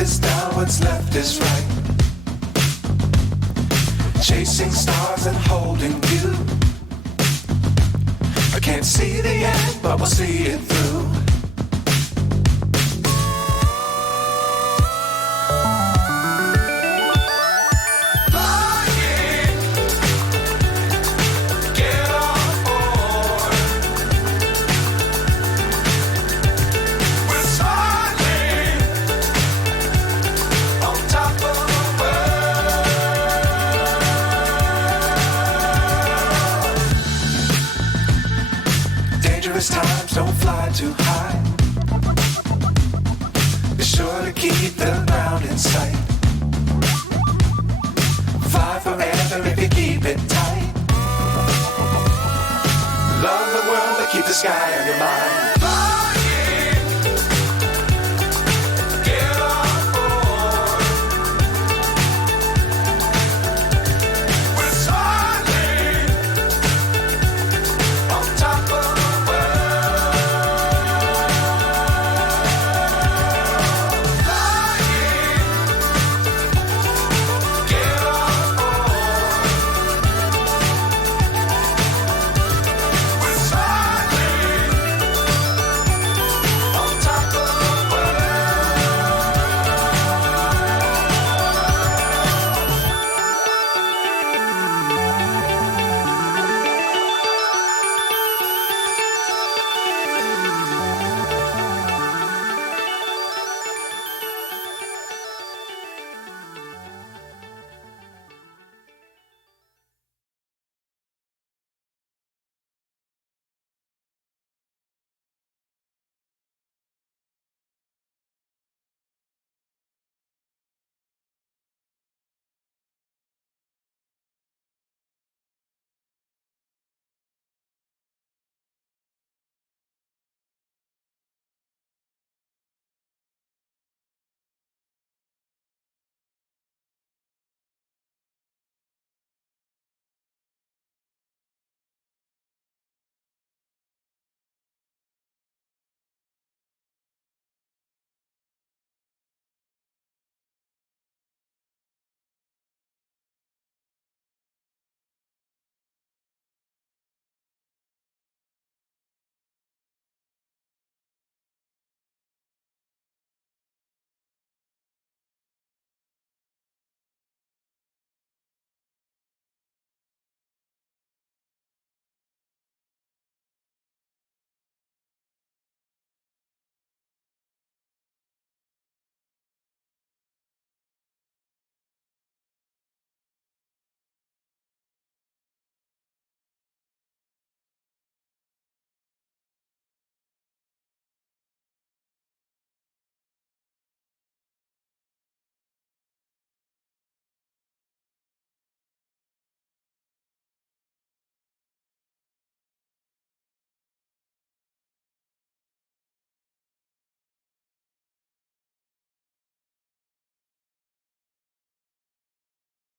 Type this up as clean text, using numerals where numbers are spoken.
is down, what's left is right. Chasing stars and holding you. I can't see the end, but we'll see it through. Times don't fly too high. Be sure to keep the ground in sight. Fly forever if you keep it tight. Love the world, but keep the sky on your mind.